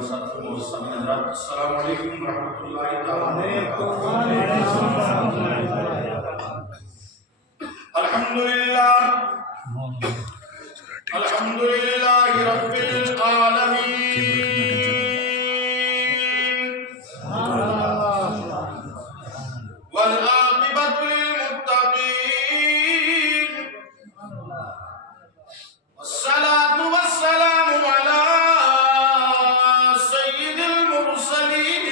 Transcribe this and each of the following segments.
محترم ساتھیوں اور سامعین حضرات، السلام علیکم ورحمۃ اللہ تعالی وبرکاتہ۔ الحمدللہ رب العالمین، والعاقبۃ للمتقین، والصلاة والسلام علی سید المرسلین،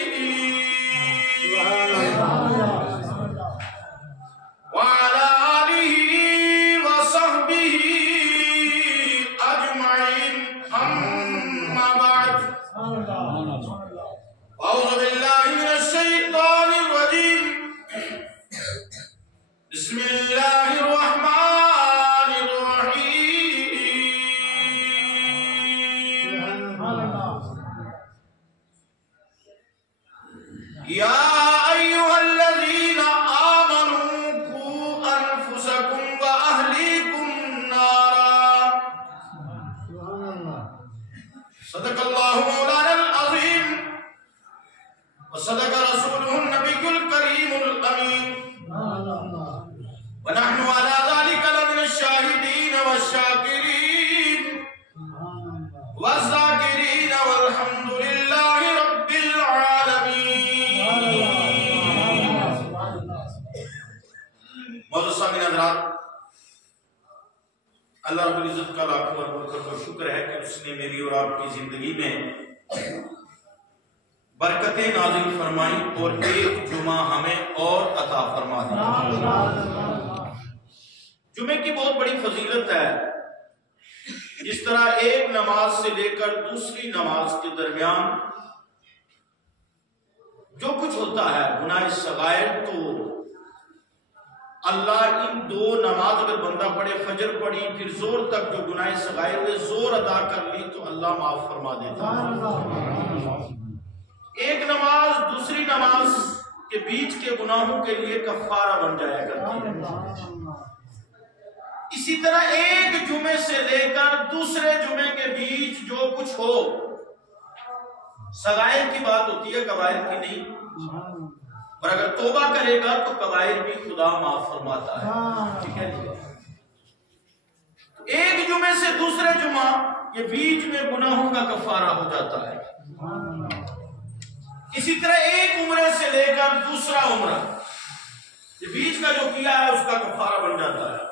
وعلی آلہ وصحبہ اجمعین، اما بعد، اعوذ باللہ من الشیطان الرجیم، بسم اللہ الرحمن الرحیم۔ یا ایہا الذین آمنوا قوا انفسکم واہلیکم نارا، صدق اللہ مولانا العظیم وصدق رسولہ النبی الکریم الامین، ونحن على ذلك لمن الشاهدين والشاكرين والذاكرين والحمد لله رب العالمين۔ معزز سامعین حضرات، اللہ رب العزت کا لاکھوں اور شکر ہے کہ اس نے میری اور آپ کی زندگی میں برکتیں نازل فرمائیں اور ایک جمعہ ہمیں اور عطا فرما دی۔ جمعے کی بہت بڑی فضیلت ہے۔ جس طرح ایک نماز سے لے کر دوسری نماز کے درمیان جو کچھ ہوتا ہے گناہ صغائر، تو اللہ ان دو نماز اگر بندہ پڑھے، فجر پڑھی پھر زور تک جو گناہ صغائر ہوئے زور ادا کر لی تو اللہ معاف فرما دیتا ہے۔ ایک نماز دوسری نماز کے بیچ کے گناہوں کے لیے کفارہ بن جایا کرتی ہے۔ اسی طرح ایک جمعے سے لے کر دوسرے جمعے کے بیچ جو کچھ ہو، صغائر کی بات ہوتی ہے، کبائر کی نہیں، اور اگر توبہ کرے گا تو کبائر بھی خدا معاف فرماتا ہے۔ ٹھیک ہے، ایک جمعے سے دوسرے جمعہ یہ بیچ میں گناہوں کا کفارہ ہو جاتا ہے۔ اسی طرح ایک عمرے سے لے کر دوسرا عمرہ، یہ بیچ کا جو کیا ہے اس کا کفارہ بن جاتا ہے،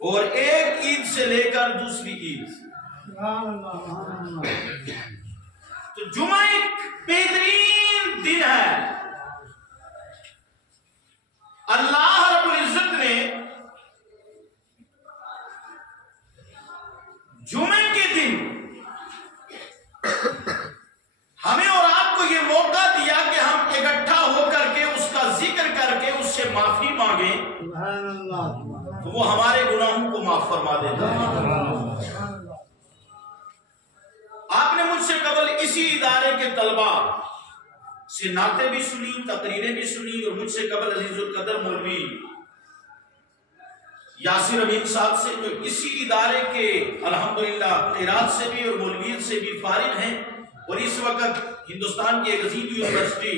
اور ایک عید سے لے کر دوسری عید۔ تو جمعہ ایک بہترین دن ہے۔ اللہ رب العزت نے جمعے کے دن ہمیں اور آپ کو یہ موقع دیا کہ ہم اکٹھا ہو کر کے اس کا ذکر کر کے اس سے معافی مانگیں، تو وہ ہمارے گناہوں کو معاف فرما دیتا ہے۔ آپ نے مجھ سے قبل اسی ادارے کے طلبہ سے نعتیں بھی سنی، تقریریں بھی سنی، اور مجھ سے قبل عزیز القدر مولوی یاسر امین صاحب سے جو اسی ادارے کے الحمدللہ قرات سے بھی اور مولویت سے بھی فارغ ہیں، اور اس وقت ہندوستان کی ایک عظیم یونیورسٹی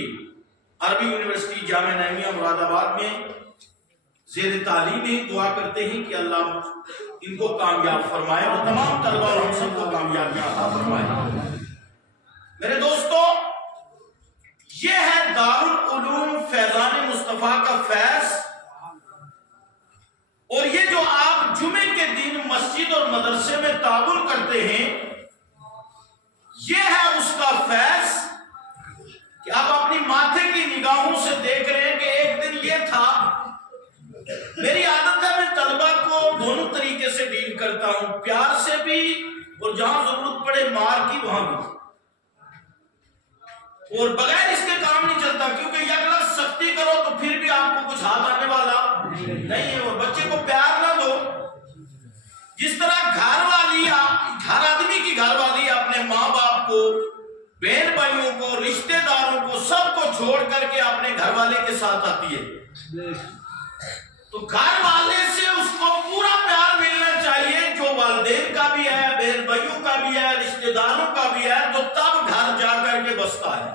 عربی یونیورسٹی جامعہ نعیمیہ مراد آباد میں زیر تعلیم ہے۔ دعا کرتے ہیں کہ اللہ ان کو کامیاب فرمائے اور تمام طلبہ اور ہم سب کو کامیابیاں عطا فرمائے۔ میرے دوستو، یہ ہے دارالعلوم فیضان مصطفیٰ کا فیض، اور یہ جو آپ جمعے کے دن مسجد اور مدرسے میں تعاون کرتے ہیں، یہ ہے اس کا فیض کہ آپ اپنی ماتھے کی نگاہوں سے دیکھ رہے ہیں کہ ایک دن یہ تھا۔ میری عادت ہے میں طلبہ کو دونوں طریقے سے ڈیل کرتا ہوں، پیار سے بھی اور جہاں ضرورت پڑے مار کی وہاں بھی، اور بغیر اس کے کام نہیں چلتا، کیونکہ یک لفظ سختی کرو تو پھر بھی آپ کو کچھ ہاتھ آنے والا نہیں ہے۔ اور بچے کو پیار نہ دو، جس طرح گھر والی ہر آدمی کی گھر والی اپنے ماں باپ کو، بہن بھائیوں کو، رشتہ داروں کو، سب کو چھوڑ کر کے اپنے گھر والے کے ساتھ آتی ہے، تو گھر والے سے اس کو پورا پیار ملنا چاہیے، جو والدین کا بھی ہے، بہن بھائیوں کا بھی ہے، رشتہ داروں کا بھی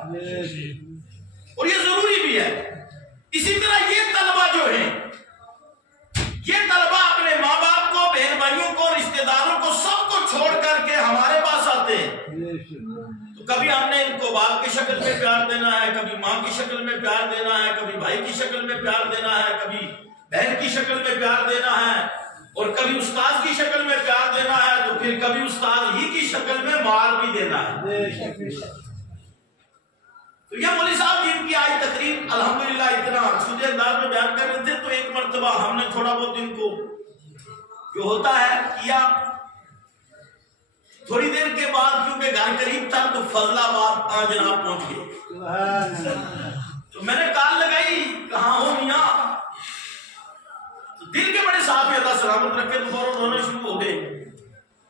اور یہ ضروری بھی ہے. اسی طرح یہ طلبہ جو ہیں، یہ طلبہ اپنے ماں باپ کو، بہن بھائیوں کو، رشتہ داروں کو، سب کو چھوڑ کر کے ہمارے پاس آتے ہیں. تو کبھی ہم نے ان کو باپ کی شکل میں پیار دینا ہے، کبھی ماں کی شکل میں پیار دینا ہے، کبھی بھائی کی شکل میں پیار دینا ہے، کبھی بہن کی شکل میں پیار دینا ہے، اور کبھی استاد کی شکل میں پیار دینا ہے، تو پھر کبھی استاد ہی کی شکل میں مار بھی دینا ہے. تو یہ مولوی صاحب جن کی آج تقریر الحمدللہ اتنا سودے انداز میں بیان کر رہے تھے، تو ایک مرتبہ ہم نے تھوڑا بہت ان کو جو ہوتا ہے کیا. تھوڑی دیر کے بعد کیونکہ گھر قریب تھا تو فضل آباد جناب پہنچ گئے. تو میں نے کال لگائی، کہاں ہو میاں؟ تو دل کے بڑے صاف ہے، اللہ سلامت رکھے، تو فوراً رونا شروع ہو گئے.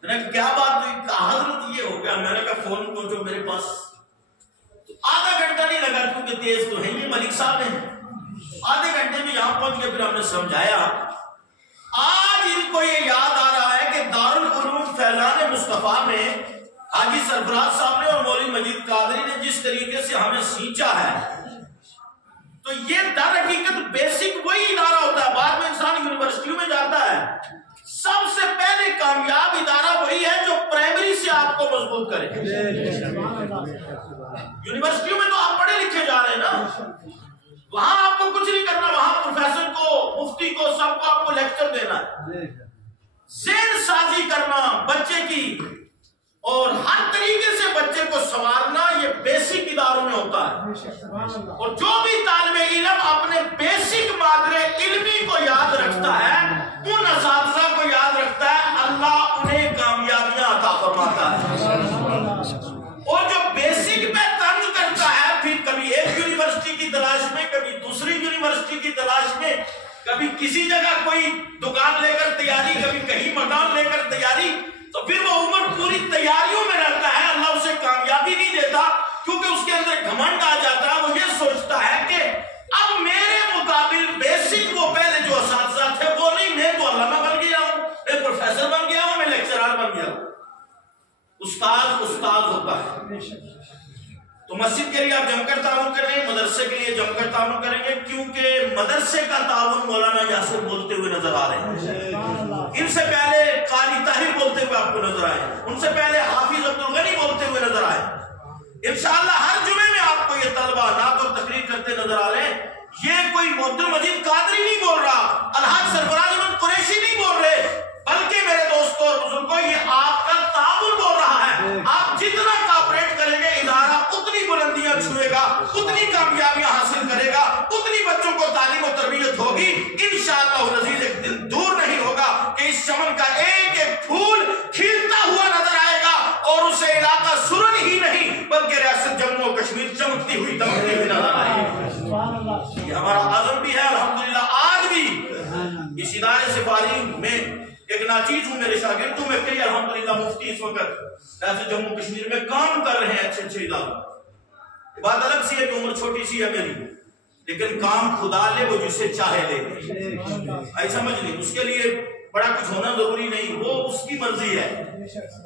میں نے کہا کیا بات ہوئی؟ کہا حضرت یہ ہو گیا. میں نے کہا فون پہنچو میرے پاس. تو آدھا گھنٹہ نہیں لگا کیونکہ تیز تو ہے یہ ملک صاحب ہیں. آدھے گھنٹے میں یہاں پہنچ کے پھر ہم نے سمجھایا. آج ان کو یہ یاد آ رہا ہے کہ دارالعلوم فیضان مصطفیٰ میں حاجی سرفراز صاحب نے اور مولوی مجید قادری نے جس طریقے سے ہمیں سینچا ہے، تو یہ در حقیقت بیسک وہی ادارہ ہوتا ہے. بعد میں انسان یونیورسٹیوں میں جاتا ہے، سب سے پہلے کامیاب ادارہ وہی ہے جو پرائمری سے آپ کو مضبوط کرے. یونیورسٹیوں میں تو آپ پڑھے لکھے جا رہے ہیں نا، وہاں آپ کو کچھ نہیں کرنا، وہاں پروفیسر کو، مفتی کو، سب کو آپ کو لیکچر دینا ہے. ذہن سازی کرنا بچے کی اور ہر طریقے سے بچے کو سنوارنا، یہ بیسک اداروں میں ہوتا ہے. اور جو بھی طالب علم اپنے بیسک مادر علمی کو یاد رکھتا ہے، ان اساتذہ کو یاد رکھتا ہے، اللہ انہیں کامیابیاں عطا فرماتا ہے. اور جو بیسک پہ طنز کرتا ہے، پھر کبھی ایک یونیورسٹی کی تلاش میں، کبھی دوسری یونیورسٹی کی تلاش میں، کبھی کسی جگہ کوئی دکان لے کر تیاری، کبھی کہیں مکان لے کر تیاری، تو پھر وہ عمر پوری تیاریوں میں رہتا ہے. اللہ اسے کامیابی نہیں دیتا کیونکہ اس کے اندر گھمنڈ آ جاتا ہے. وہ یہ سوچتا ہے کہ اب میرے مقابل بیسک وہ پہلے جو اساتذہ تھے وہ نہیں، میں تو علامہ بن گیا ہوں، میں پروفیسر بن گیا ہوں، میں لیکچرار بن گیا ہوں. استاد ہوتا ہے. تو مسجد کے لیے آپ جم کر تعاون کریں گے، مدرسے کے لیے جم کر تعاون کریں گے، کیونکہ مدرسے کا تعاون مولانا یاسر بولتے ہوئے نظر آ رہے ہیں. ان سے پہلے قاری طاہر بولتے ہوئے آپ کو نظر آئے، ان سے پہلے حافظ عبدالغنی بولتے ہوئے نظر آئے. انشاءاللہ ہر جمعے میں آپ کو یہ طلبہ نعت اور تقریر کرتے نظر آ رہے ہیں. یہ کوئی محترم مجید قادری نہیں بول رہا، الحاج سرفراز احمد قریشی نہیں بول رہے، بلکہ میرے دوستوں اور بزرگوں یہ آپ کا تعاون بول رہا ہے. آپ جتنا کوآپریٹ کریں گے، ادارہ اتنی بلندیاں چھوئے گا، اتنی کامیابیاں حاصل کرے گا، اتنی بچوں کو تعلیم و تربیت ہوگی. انشاءاللہ العزیز ایک دن دور نہیں ہوگا کہ اس چمن کا ایک ایک پھول کھلتا ہوا نظر آئے گا، اور اسے علاقہ سرن ہی نہیں بلکہ ریاست جموں و کشمیر چمکتی ہوئی دمکتی ہوئی نظر آئے گی. یہ ہمارا عزم بھی ہے الحمدللہ. آج بھی اس ادارے سے فارغ میں ایک ناچیز ہوں، میرے شاگردوں میں کئی الحمدللہ مفتی اس وقت ریاست جموں کشمیر میں کام کر رہے ہیں اچھے اچھے اداروں. بات الگ سی ہے کہ عمر چھوٹی سی ہے میری، لیکن کام خدا لے وہ جسے چاہے لے. آئی سمجھ نہیں، اس کے لیے بڑا کچھ ہونا ضروری نہیں، وہ اس کی مرضی ہے.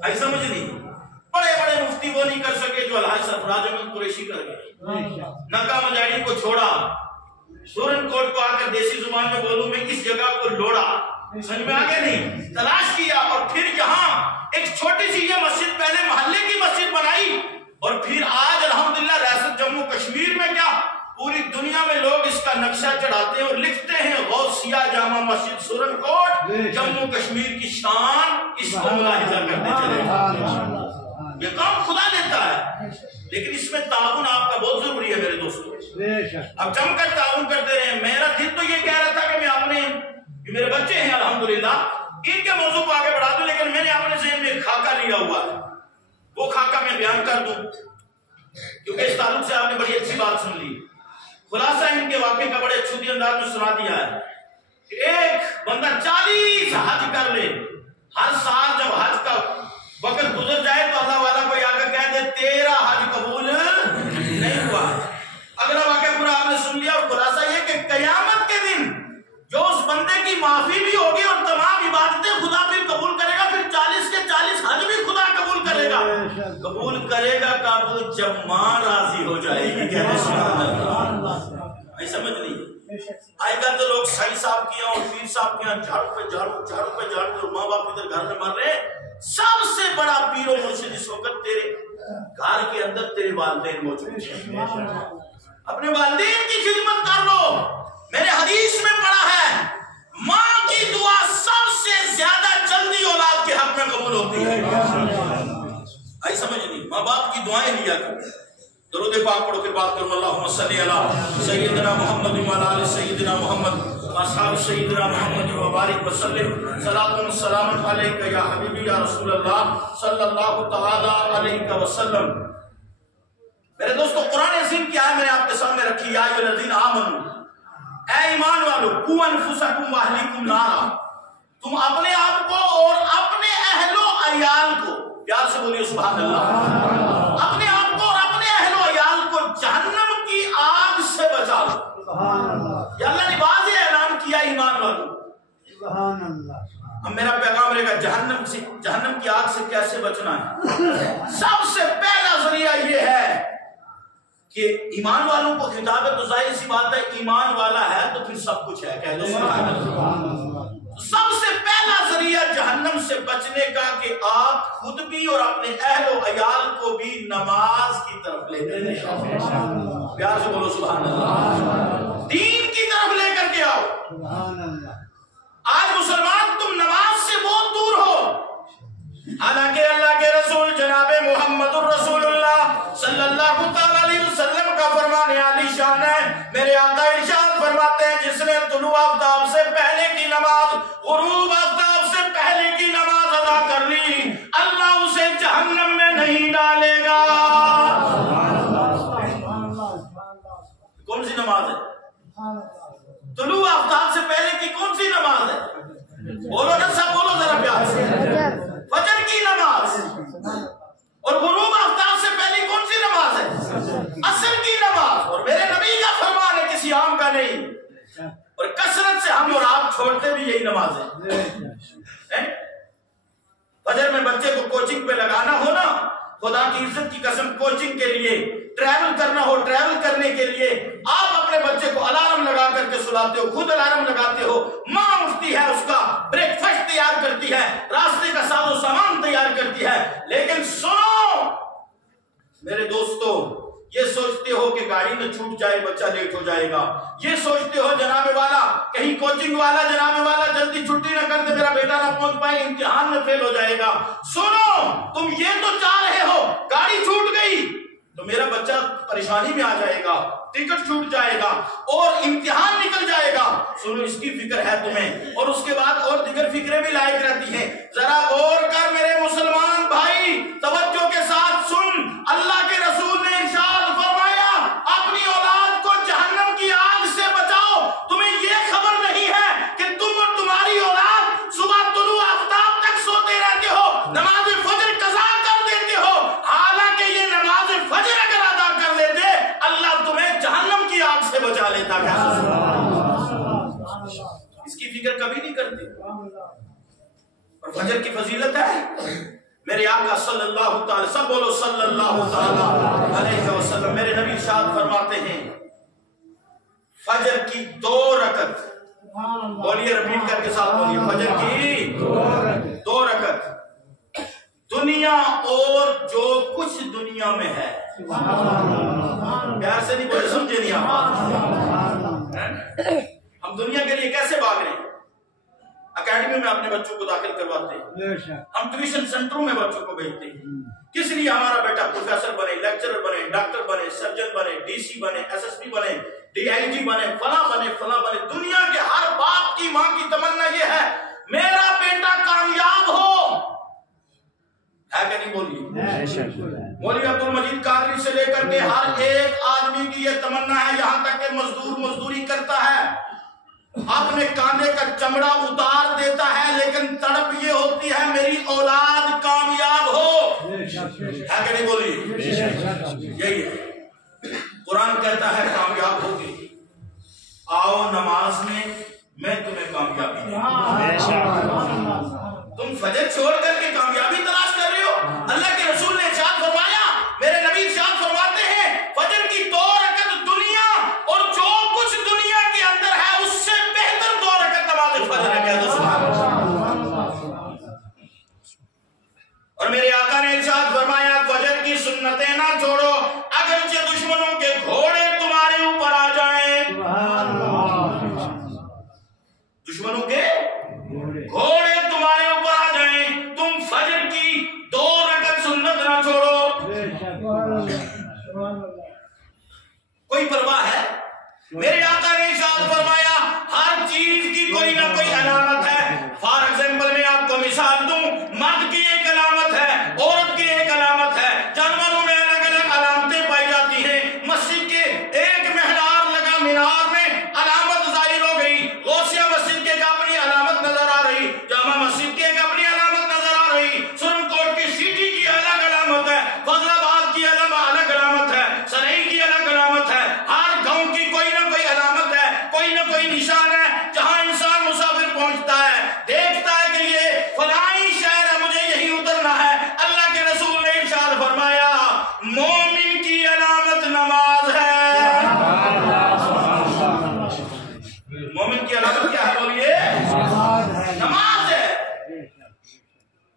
آئی سمجھ نہیں، بڑے بڑے مفتی وہ نہیں کر سکے جو الحاج سرفراز احمد قریشی کر گئے. نکا مجاہدی کو چھوڑا، سورن کوٹ کو آ کر دیسی زبان میں بولوں میں اس جگہ کو لوڑا، سمجھ میں آگے نہیں، تلاش کیا، اور پھر یہاں ایک چھوٹی سی یہ مسجد پہلے محلے کی مسجد بنائی، اور پھر آج الحمدللہ ریاست جموں کشمیر میں کیا پوری دنیا میں لوگ اس کا نقشہ چڑھاتے ہیں اور لکھتے ہیں غوثیہ جامع مسجد سورن کوٹ، جموں کشمیر کی شان، اس کو ملاحظہ کرتے چلے. یہ کام خدا دیتا ہے، لیکن اس میں تعاون آپ کا بہت ضروری ہے میرے دوستوں. اب جم کر تعاون کرتے رہے. میرا دل تو یہ کہہ رہا تھا کہ میں اپنے میرے بچے ہیں الحمدللہ، ان کے موضوع کو آگے بڑھا دوں، لیکن میں نے اپنے ذہن میں ایک خاکہ لیا ہوا ہے، وہ خاکہ میں بیان کر دوں کیونکہ اس تعلق سے آپ نے بڑی اچھی بات سن لی. خلاصہ ان کے واقعے کا بڑے اچھوتی انداز میں سنا دیا ہے کہ ایک بندہ 40 حج کر لے، ہر سال جب حج کا وقت گزر جائے تو اللہ والا کوئی آگے کہہ دے تیرا حج قبول نہیں ہوا. اگلا واقعہ پورا آپ نے سن لیا، اور خلاصہ یہ کہ قیامت کے دن جو اس بندے کی معافی بھی ہوگی اور تمام عبادتیں خدا پھر قبول کرے گا، پھر 40 کے 40 حج بھی خدا قبول کرے گا. قبول کرے گا کب؟ جب ماں راضی ہو جائے گی. کہتے سبحان اللہ. سمجھ نہیں آئے گا تو لوگ سائی صاحب کے اور پیر صاحب کے جھاڑو پہ جھاڑو جھاڑو پہ جھاڑو اور ماں باپ ادھر گھر میں مر رہے ہیں. سب سے بڑا پیر و مرشد اس وقت تیرے گھر کے اندر تیرے والدین موجود ہیں. اپنے والدین کی خدمت کر لو. میں نے حدیث میں پڑھا ہے ماں کی دعا سب سے زیادہ جلدی اولاد کے حق میں قبول ہوتی ہے. آئی سمجھ نہیں؟ ماں باپ کی دعائیں لیا کرو. درود پاک پڑھو پھر بات کرو. اللہم صلی علی سیدنا محمد و علی سیدنا محمد اصحاب سیدنا محمد مبارک وسلم. صلاۃ و سلام علیک یا حبیبی یا رسول اللہ صلی اللہ تعالی علیہ وسلم. میرے دوستو قرآن عظیم کی آیت میں نے آپ کے سامنے رکھی. یا ایھا الذین آمنوا، اے ایمان والو، قوا انفسکم واہلیکم نارا، تم اپنے آپ کو اور اپنے اہل و عیال کو، پیار سے بولیے سبحان اللہ، اپنے آپ کو اور اپنے اہل و عیال کو جہنم کی آگ سے بچا لو. یا اللہ نے واضح اعلان کیا ایمان والو. سبحان اللہ. اب میرا پیغام رہے گا جہنم کی آگ سے کیسے بچنا ہے. سب سے پہلا ذریعہ یہ ہے کہ ایمان والوں کو خطاب ہے تو ظاہر سی بات ہے ایمان والا ہے تو پھر سب کچھ ہے. کہہ دو سبحان اللہ. سب سے پہلا ذریعہ جہنم سے بچنے کا کہ آپ خود بھی اور اپنے اہل و عیال کو بھی نماز کی طرف لے کر کے آؤ. پیار سے بولو سبحان اللہ. دین کی طرف لے کر کے آؤ. آج مسلمان تم نماز سے بہت دور ہو، حالانکہ اللہ کے رسول جناب محمد الرسول اللہ صلی اللہ علیہ وسلم کا فرمان عالی شان ہے. میرے آقا ارشاد فرماتے ہیں جس نے طلوع آفتاب سے پہلے کی نماز، غروب آفتاب سے پہلے کی نماز ادا کر لی، اللہ اسے جہنم میں نہیں ڈالے گا. کون سی نماز ہے؟ طلوع آفتاب سے پہلے کی کون سی نماز ہے؟ بولو نا سب بولو ذرا پیار سے. فجر کی نماز. اور غروب آفتاب سے پہلی کون سی نماز ہے؟ عصر کی نماز. اور میرے نبی کا فرمان ہے کسی عام کا نہیں، اور کثرت سے ہم اور آپ چھوڑتے بھی یہی نماز ہے. فجر میں بچے کو کوچنگ پہ لگانا ہو نا، خدا کی عزت کی قسم کوچنگ کے لیے ٹریول کرنا ہو، ٹریول کرنے کے لیے آپ اپنے بچے کو الارم لگا کر کے سلاتے ہو، خود الارم لگاتے ہو، ماں اٹھتی ہے اس کا بریک فاسٹ تیار کرتی ہے، راستے کا ساز و سامان تیار کرتی ہے. لیکن سنو میرے دوستو، یہ سوچتے ہو کہ گاڑی نہ چھوٹ جائے بچہ لیٹ ہو جائے گا، یہ سوچتے ہو جناب والا کہیں کوچنگ والا جناب والا جلدی چھٹی نہ کر دے میرا بیٹا نہ پہنچ پائے امتحان میں فیل ہو جائے گا. سنو تم یہ تو چاہ رہے ہو گاڑی چھوٹ گئی تو میرا بچہ پریشانی میں آ جائے گا، ٹکٹ چھوٹ جائے گا اور امتحان نکل جائے گا. سنو اس کی فکر ہے تمہیں، اور اس کے بعد اور دیگر فکریں بھی لائق رہتی ہیں. ذرا غور کر میرے مسلمان بھائی، توجہ کے ساتھ سن. اللہ کے رسول نے ارشاد فرمایا اپنی اولاد کو جہنم کی آگ سے بچاؤ. تمہیں یہ خبر نہیں ہے کہ تم اور تمہاری اولاد صبح طلوع آفتاب تک سوتے رہتے ہو، نماز فجر قضا کر دیتے ہو. حالانکہ یہ نماز فجر اگر ادا کر لیتے اللہ تمہیں جہنم کی آگ سے بچا لیتا. اس کی فکر کبھی نہیں کرتے. اور فجر کی فضیلت ہے میرے آقا صلی اللہ تعالی، سب بولو صلی اللہ تعالی علیہ وسلم. میرے نبی ارشاد فرماتے ہیں فجر کی 2 رکعت، بولیے رپیٹ کر کے ساتھ بولیے، فجر کی 2 رکعت دنیا اور جو کچھ دنیا میں ہے. پیار سے نہیں بولے، سمجھے نہیں آپ؟ ہم دنیا کے لیے کیسے بھاگ رہے ہیں؟ اکیڈمی میں اپنے بچوں کو داخل کرواتے ہیں، ہم ٹیوشن سینٹروں میں بچوں کو بھیجتے ہیں. کس لیے؟ ہمارا بیٹا پروفیسر بنے، لیکچرر بنے، ڈاکٹر بنے، سرجن بنے، ڈی سی بنے، ایس ایس پی بنے، ڈی آئی جی بنے، فلاں بنے فلاں بنے. دنیا کے ہر باپ کی ماں کی تمنا یہ ہے میرا بیٹا کامیاب ہو. ہے کہ نہیں؟ بولیے. مولوی عبد المجید قادری سے لے کر کے ہر ایک آدمی کی یہ تمنا ہے، یہاں تک کہ مزدور مزدوری کرتا ہے، اپنے کاندھے کا چمڑا اتار دیتا ہے، لیکن تڑپ یہ ہوتی ہے میری اولاد کامیاب ہو. ہے کہ نہیں؟ بولیے. یہی ہے قرآن کہتا ہے کامیاب ہوگی، آؤ نماز میں تمہیں کامیابی دوں. تم فجر چھوڑ کر کے کامیابی تلاش کر رہے ہو. اللہ کے رسول نے ارشاد فرمایا کوئی پرواہ ہے؟ میرے آقا نے ارشاد فرمایا ہر چیز کی کوئی نہ کوئی علامت ہے. فار ایگزامپل میں آپ کو مثال دوں، مرد کی ایک علامت ہے، عورت کی ایک علامت ہے، جانوروں میں الگ الگ علامتیں پائی جاتی ہیں. مسجد کے ایک مینار لگا، مینار میں علامت ظاہر ہو گئی. غوثیہ مسجد کے ایک اپنی علامت نظر آ رہی، جامع مسجد کی ایک اپنی علامت نظر آ رہی، سرن کوٹ کی سٹی کی الگ علامت ہے، فضل آباد کی الگ علامت ہے، سنئی کی الگ علامت ہے. ہر گاؤں کی کوئی نہ کوئی علامت ہے، کوئی نہ کوئی نشان ہے. جہاں انسان مسافر پہنچتا ہے، دیکھتا ہے کہ یہ فلاں شہر ہے، مجھے یہی اترنا ہے. اللہ کے رسول نے ارشاد فرمایا مومن کی علامت نماز ہے. مومن کی علامت کیا ہے؟ بولیے. نماز ہے.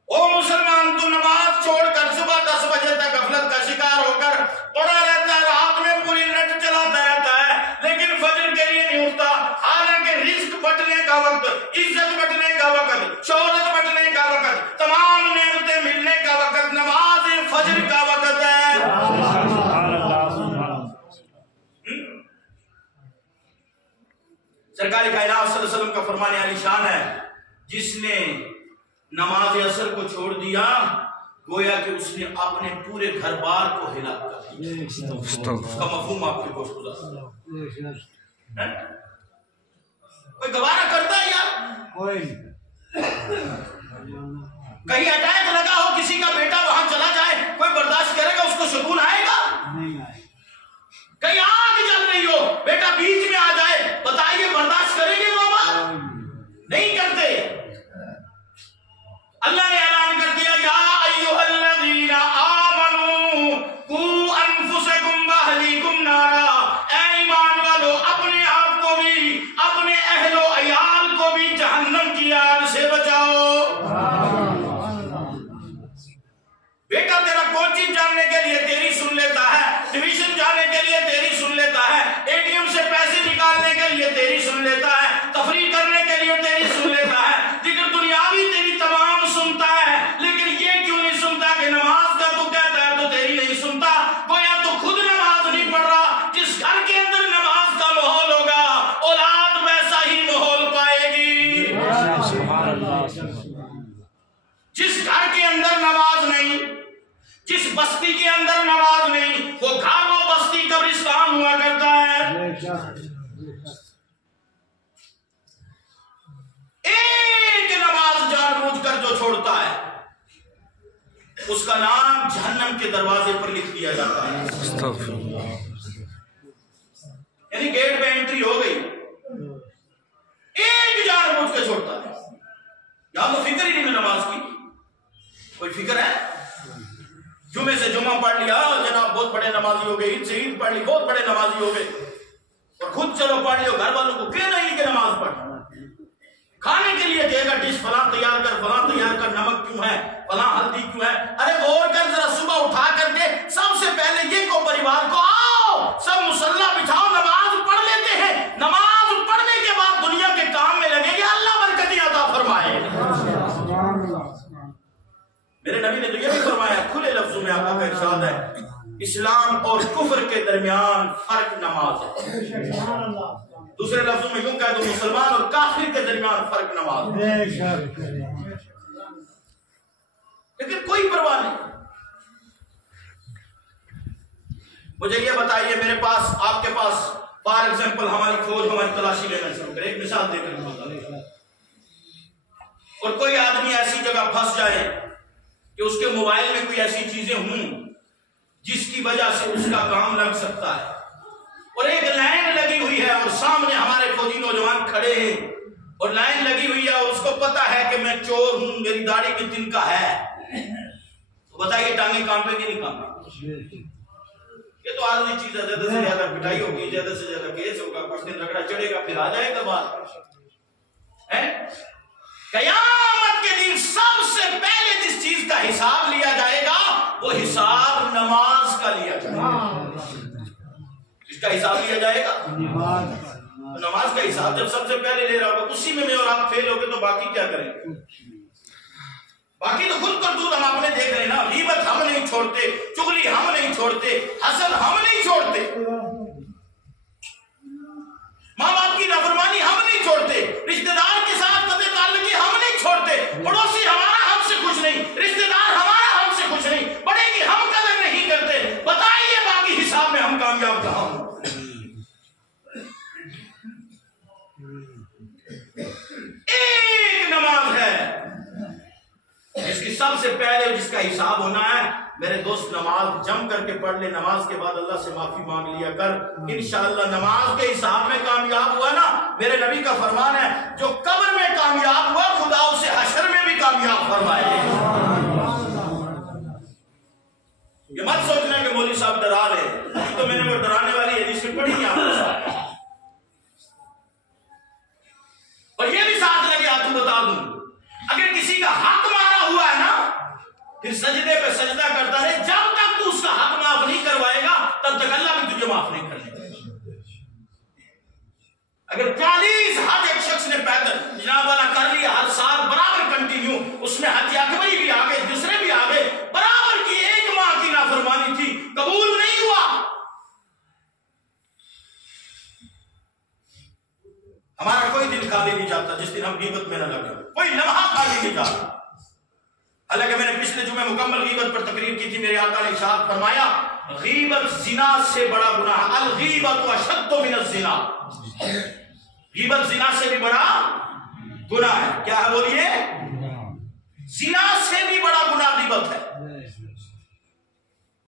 او مسلمان، تو نماز چھوڑ کر صبح 10 بجے تک غفلت کا شکار ہو کر پڑا رہتا ہے، رات میں پوری نیٹ چلاتا رہتا ہے، لیکن فجر کے لیے نہیں اٹھتا. حالانکہ رزق بٹنے کا وقت، عزت بٹنے کا وقت، شہرت بٹنے کا وقت، تمام نعمتیں ملنے کا وقت نماز فجر کا وقت ہے. سرکار کائنات صلی اللہ علیہ وسلم کا فرمان عالی شان ہے، جس نے نماز عصر کو چھوڑ دیا گویا کہ اس نے اپنے پورے گھر بار کو ہلاک کر دیا. اس کا مفہوم آپ کے گوشت گزار. کوئی گوارا کرتا ہے یار؟ کہیں اٹیک لگا ہو، کسی کا بیٹا وہاں چلا جائے، کوئی برداشت کرے گا؟ اس کو سکون آئے گا؟ کہیں آگ جل رہی ہو، بیٹا بیچ میں آ جائے، بتائیے برداشت کریں گے بابا؟ نہیں کرتے. اللہ نے اعلان کر دیا یا ایھا الذین آمنوا قوا انفسکم واہلیکم نارا. اے ایمان والو، اپنے آپ کو بھی، اپنے اہل و عیال کو بھی جہنم کی آگ سے بچاؤ. بیٹا تیرا کوچنگ جاننے کے لیے تیری سن لیتا ہے، ٹیوشن جانے کے لیے تیری سن لیتا ہے، اے ٹی ایم سے پیسے نکالنے کے لیے تیری سن لیتا ہے، تفریح کرنے کے لیے تیری سن لیتا ہے، ذکر دنیاوی تیری تمام سنتا ہے، لیکن یہ کیوں نہیں سنتا کہ نماز کا تو کہتا ہے تو تیری نہیں سنتا؟ گویا تو خود نماز نہیں پڑھ رہا. جس گھر کے اندر نماز کا ماحول ہوگا، اولاد ویسا ہی ماحول پائے گی. جس گھر کے اندر نماز نہیں، جس بستی کے اندر نماز نہیں، وہ گھر و بستی قبرستان ہوا کرتا ہے. ایک نماز جان بوجھ کر جو چھوڑتا ہے، اس کا نام جہنم کے دروازے پر لکھ دیا جاتا ہے. یعنی گیٹ پہ انٹری ہو گئی. ایک جان بوجھ کے چھوڑتا ہے. یہاں تو فکر ہی نہیں نماز کی. کوئی فکر ہے؟ جمعے سے جمعہ پڑھ لیا، جناب بہت بڑے نمازی ہو گئے، عید سے عید پڑھ لی، بہت بڑے نمازی ہو گئے، اور خود چلو پڑھ لیو. گھر والوں کو کہنا ہی کہ نماز پڑھ. کھانے کے لیے دے گا ڈش فلاں تیار کر، فلاں تیار کر، نمک کیوں ہے، فلاں ہلدی کیوں ہے. ارے غور کر ذرا، صبح اٹھا کر کے سب سے پہلے یہ کو پریوار کو آؤ سب مصلی بچھاؤ، نماز پڑھ لیتے ہیں. نماز پڑھنے کے بعد دنیا کے کام میں لگیں گے، اللہ برکتیں عطا فرمائے. میرے نبی نے تو یہ بھی فرمایا کھلے لفظوں میں، آقا کا ارشاد ہے اسلام اور کفر کے درمیان فرق نماز ہے. دوسرے لفظوں میں یوں کہہ دو، مسلمان اور کافر کے درمیان فرق نماز ہے. لیکن کوئی پرواہ نہیں. مجھے یہ بتائیے، میرے پاس، آپ کے پاس، فار ایگزامپل ہماری فوج ہماری تلاشی لینا شروع کرے، ایک مثال دے کر، اور کوئی آدمی ایسی جگہ پھنس جائے کہ اس کے موبائل میں کوئی ایسی چیزیں ہوں جس کی وجہ سے اس کا کام لگ سکتا ہے، اور ایک لائن لگی ہوئی ہے، اور سامنے ہمارے فوجی نوجوان کھڑے ہیں، اور لائن لگی ہوئی ہے، اور اس کو پتا ہے کہ میں چور ہوں، میری داڑھی کی تنکا ہے. تو بتائیے ٹانگیں کانپے کہ نہیں کانپے؟ یہ تو عارضی چیز ہے. زیادہ سے زیادہ پٹائی ہوگی، زیادہ سے زیادہ کیس ہوگا، کچھ دن رگڑا چڑھے گا، پھر آ جائے گا بات. قیامت کے دن سب سے پہلے جس چیز کا حساب لیا جائے گا وہ حساب نماز کا لیا جائے گا. جس کا حساب لیا جائے گا نماز کا حساب جب سب سے پہلے لے رہا ہوگا، اسی میں اور آپ فیل ہو گے تو باقی کیا کریں؟ باقی تو خود کرتوت ہم اپنے دیکھ رہے ہیں نا، غیبت ہم نہیں چھوڑتے، چغلی ہم نہیں چھوڑتے، حسد ہم نہیں چھوڑتے، ماں باپ کی نافرمانی ہم نہیں چھوڑتے، رشتہ دار کے ساتھ قطع تعلقی ہم نہیں چھوڑتے، پڑوسی ہمارا ہم سے خوش نہیں، رشتہ دار ہمارا ہم سے خوش نہیں، بڑے کی ہم قدر نہیں کرتے، بتائیے باقی حساب میں ہم کامیاب کہاں ہوں؟ ایک نماز ہے جس کی سب سے پہلے جس کا حساب ہونا ہے، میرے دوست نماز جم کر کے پڑھ لے، نماز کے بعد اللہ سے معافی مانگ لیا کر، انشاءاللہ نماز کے حساب میں کامیاب ہوا نا، میرے نبی کا فرمان ہے جو قبر میں کامیاب ہوا خدا اسے حشر میں بھی کامیاب فرمائے گا۔ یہ مت سوچنا کہ مولوی صاحب ڈرا رہے، تو میں نے وہ ڈرانے والی حدیث پڑھی ہے آپ کے ساتھ، اور یہ بھی ساتھ لگے ہاتھوں بتا دوں، اگر کسی کا حق مارا ہوا ہے نا، پھر سجدے پہ سجدہ کرتا رہے، جب تک تو اس کا حق معاف نہیں کروائے گا تب تک اللہ بھی تجھے معاف نہیں کرنے گا۔ اگر 40 حج ایک شخص نے پیدل جناب والا کر لیا ہر سال برابر کنٹینیو، اس میں حج اکبری بھی آگے دوسرے بھی آگے، برابر کی ایک ماہ کی نافرمانی تھی، قبول نہیں ہوا، ہمارا کوئی دن خالی نہیں جاتا جس دن ہم غیبت میں نہ لگے، کوئی لمحہ خالی نہیں جاتا۔ حالانکہ میں نے پچھلے جمعے مکمل غیبت پر تقریر کی تھی، میرے آقا نے ارشاد فرمایا غیبت زنا سے بڑا گناہ، الغیبت اشد من الزنا، غیبت زنا سے بھی بڑا گناہ ہے۔ کیا ہے بولیے؟ زنا سے بھی بڑا گناہ غیبت ہے۔